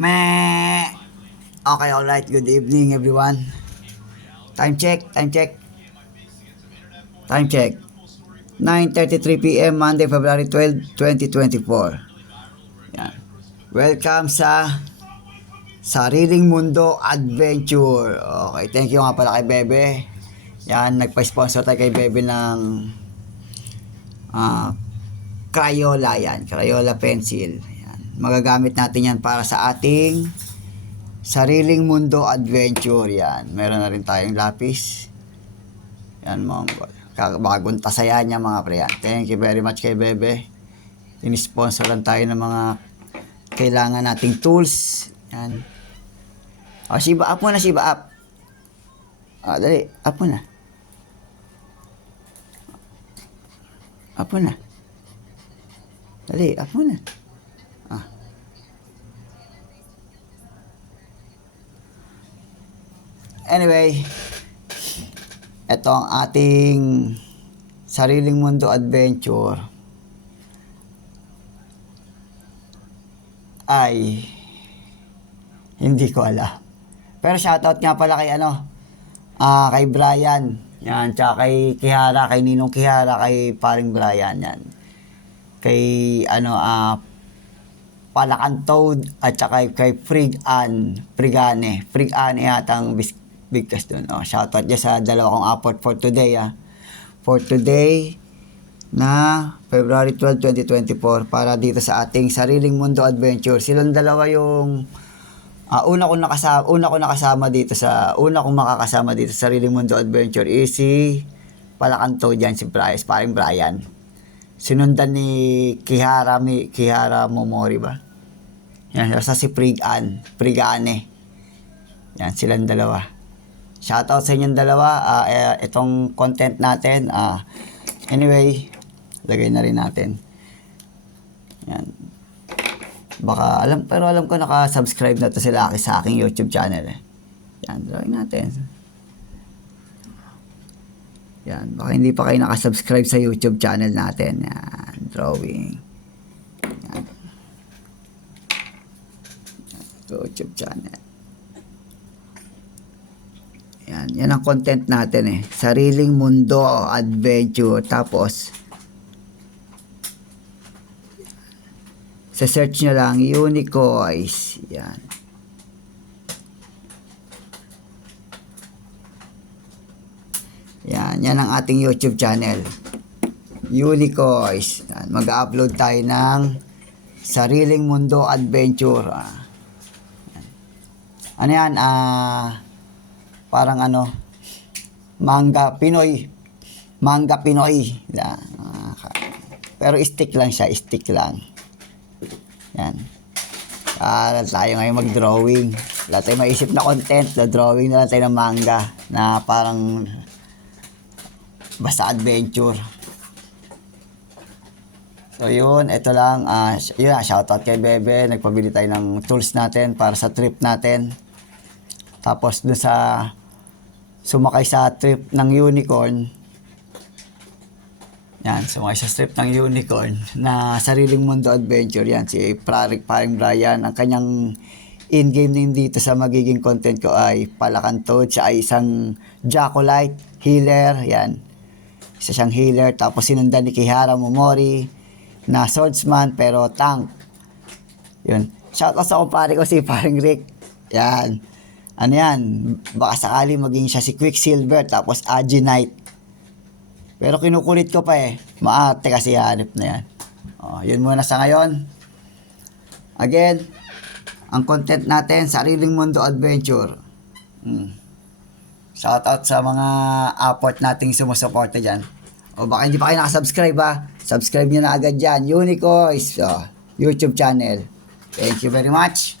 Meh. Okay, alright. Good evening, everyone. Time check. 9:33 p.m. Monday, February 12, 2024. Yan. Welcome sa Sariling Mundo Adventure. Okay, thank you nga pala kay Bebe. Yan, nagpa-sponsor tayo kay Bebe ng Crayola yan. Crayola pencil. Yan. Magagamit natin yan para sa ating Sariling Mundo Adventure. Yan. Meron na rin tayong lapis. Yan mga bagong tasayan niya mga pre. Yan. Thank you very much kay Bebe. Inisponsoran tayo ng mga kailangan nating tools. Yan. O, Shiba up mo na, Shiba up. Dali, up mo na. Up mo na. Dali, up mo na. Anyway, ito ang ating Sariling Mundo Adventure ay hindi ko alam. Pero shoutout nga pala kay kay Brian. Yan, tsaka kay Kihara, kay Ninong Kihara, kay paring Brian yan. Kay Palakan Toad at saka kay Frigane yatang bigkas doon. Shoutout dyan sa dalawa kong apport for today. For today na February 12, 2024 para dito sa ating Sariling Mundo Adventure. Silang dalawa yung una kong makakasama dito sa Sariling Mundo Adventure is si Palakanto dyan, si paring Brian. Sinundan ni Kihara Momori ba? Yan, sa si Frigane. Yan, silang dalawa. Shoutout sa inyong dalawa. Itong content natin. Anyway, lagay na rin natin. Yan. Baka alam ko naka-subscribe na to sila sa aking YouTube channel. Yan, drawing natin. Yan, baka hindi pa kayo naka-subscribe sa YouTube channel natin. Yan, drawing. Yan. YouTube channel. Yan ang content natin Sariling Mundo Adventure. Tapos sa search nyo lang Unicoys. Yan. Yan ang ating YouTube channel. Unicoys. Mag-upload tayo ng Sariling Mundo Adventure. Ano yan? Parang manga Pinoy. Pero stick lang siya, Yan. Tayo ngayon mag-drawing. Wala tayong maisip na content. Drawing na lang tayo ng manga na parang basta adventure. So yun, ito lang. Shoutout kay Bebe. Nagpabili tayo ng tools natin para sa trip natin. Tapos doon sa sumakay sa trip ng unicorn. Yan, sumakay sa trip ng unicorn na Sariling Mundo Adventure. Yan, si paring Brian. Ang kanyang in-game name dito sa magiging content ko ay Palakan Toad. Siya ay isang Jacolite healer. Yan. Isa siyang healer. Tapos sinundan ni Kihara Momori na swordsman pero tank. Yun. Shoutout sa kumpare ko si paring Rick. Yan. Ano yan? Baka sakali maging siya si Quicksilver tapos Agenite. Pero kinukulit ko pa Maarte kasi hanip na yan. Yun muna sa ngayon. Again, ang content natin, Sariling Mundo Adventure. Shoutout sa mga apport nating sumusuporta dyan. Baka hindi pa kayo nakasubscribe Subscribe nyo na agad dyan. Unicoys, YouTube channel. Thank you very much.